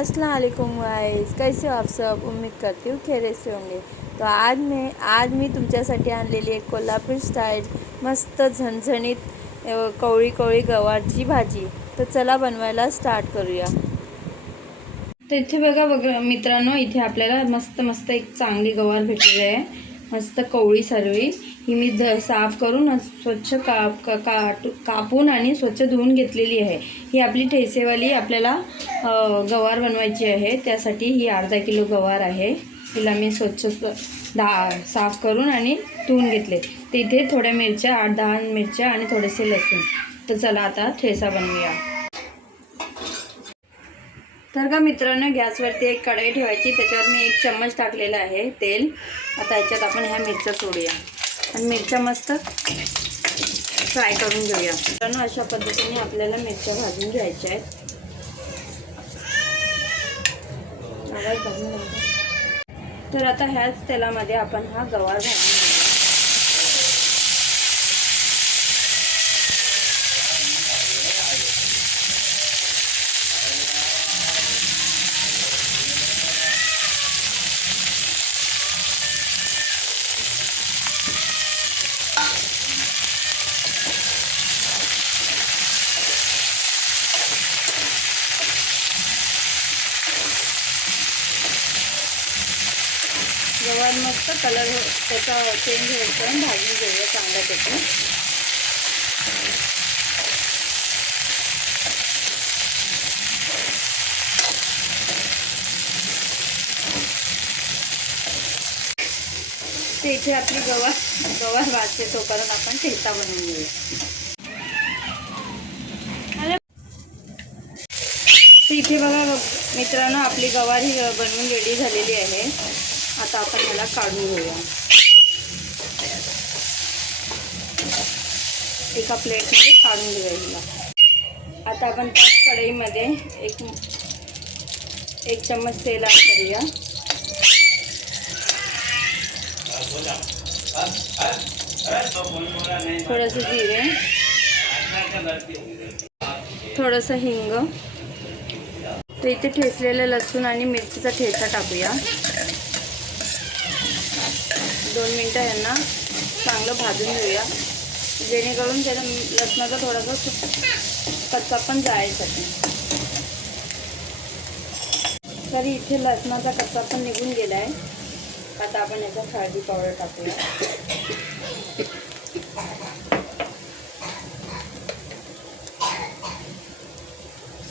अस्सलाम वालेकुम गाइस, कैसे हो आप सब। उम्मीद करती हूँ खैरियत से होंगे। तो आज मी तुमच्यासाठी आणलेली एक कोल्हापूर स्टाईल मस्त झणझणीत कवळी कवळी गवारची भाजी। तर चला बनवायला स्टार्ट करूया। तर इथे बघा मित्रांनो, इथे आपल्याला मस्त एक चांगली गवार भेटलेली आहे, मस्त कवळी सर्वी। ही मी साफ करून स्वच्छ कापून आणि स्वच्छ धुवून घेतलेली आहे। ही आपली ठेसेवाली आपल्याला गवार बनवायची आहे, त्यासाठी ही अर्धा किलो गवार आहे। तिला मी स्वच्छ साफ करून आणि धुवून घेतले। तिथे थोड्या मिरच्या, 8-10 मिरच्या आणि थोडेसे लसूण। तर चला आता ठेसा बनवूया। तर का मित्रांनो, गॅसवरती एक कढई ठेवायची, त्याच्यावर मी 1 चम्मच टाकलेलं आहे तेल। आता याच्यात आपण ह्या मिरच्या सोडूया आणि मिरच्या मस्त फ्राय करून घेऊया। मित्रांनो, अशा पद्धतीने आपल्याला मिरच्या भाजून घ्यायच्या आहेत। तर आता ह्याच तेलामध्ये आपण हा गवार भाजून घेऊया। गवार मस्त कलर त्याचा चेंज होईपर्यंत भाजून घेऊया चांगल्यापैकी। ते इथे आपली गवार भाजते तोपर्यंत आपण ठेचा बनवून घेऊया। तर इथे बघा मित्रांनो, आपली गवार ही बनवून रेडी झालेली आहे। आता आपण याला काढून घेऊया एका प्लेटमध्ये, काढून घेऊया हिला। आता आपण त्याच कढईमध्ये एक चम्मच तेल ॲड करूया। थोडंसं जिरे, थोडंसं हिंग। तर इथे ठेचलेलं लसूण आणि मिरचीचा ठेचा टाकूया। 2 मिनटं यांना चांगलं भाजून घेऊया, जेणेकरून त्याला लसणाचा थोडासा कच्चा पण जायसाठी। तरी इथे लसणाचा कच्चा पण निघून गेला आहे। आता आपण याच्यात हळदी पावडर टाकूया,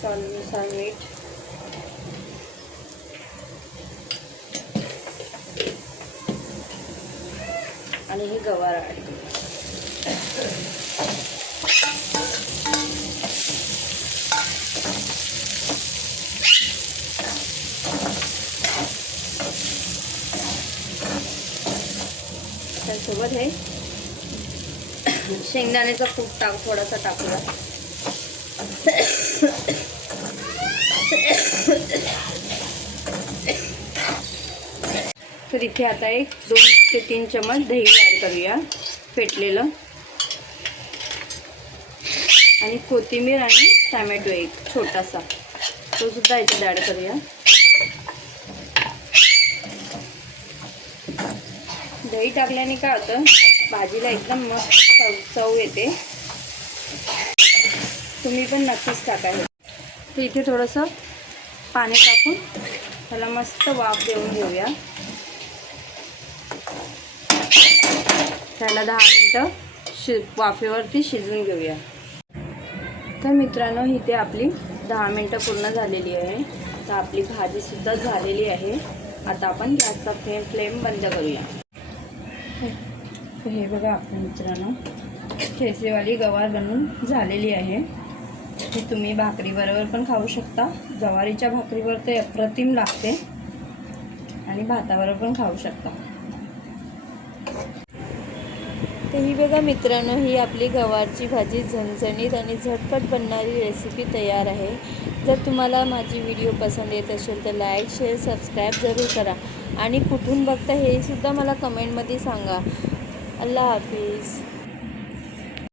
चवीनुसार मीठ, आणि ही गवार ॲड करूया। त्यासोबत हे शेंगदाण्याचा कूट थोडासा टाकूया। तर इथे आता 2 ते 3 चम्मच दही ॲड करूया फेटलेलं, आणि कोथिंबीर आणि टॅमॅटो एक छोटासा, तो सुद्धा याच्यात ॲड करूया। दही टाकल्याने काय होतं, भाजीला एकदम मस्त चव येते। तुम्ही पण नक्कीच टाका हे। तर इथे थोडंसं पाणी टाकून त्याला मस्त वाफ देऊन घेऊया। त्याला 10 मिनटं वाफेवरती शिजवून घेऊया। तर मित्रांनो, इथे आपली 10 मिनटं पूर्ण झालेली आहे। तर आपली भाजीसुद्धा झालेली आहे। आता आपण गॅसचा फ्लेम बंद करूया। हे बघा आपण मित्रांनो, ठेसेवाली गवार बनवून झालेली आहे। ही तुम्ही भाकरीबरोबर पण खाऊ शकता, ज्वारीच्या भाकरीवर ते अप्रतिम लागते, आणि भाताबरोबर पण खाऊ शकता। तर ही बघा मित्रांनो, ही आपली गवारची भाजी झणझणीत आणि झटपट बनणारी रेसिपी तयार आहे। जर तुम्हाला माझी व्हिडिओ पसंत येत असेल तर लाईक, शेअर, सबस्क्राईब जरूर करा, आणि कुठून बघता हे सुद्धा मला कमेंटमध्ये सांगा। अल्लाह हाफिज।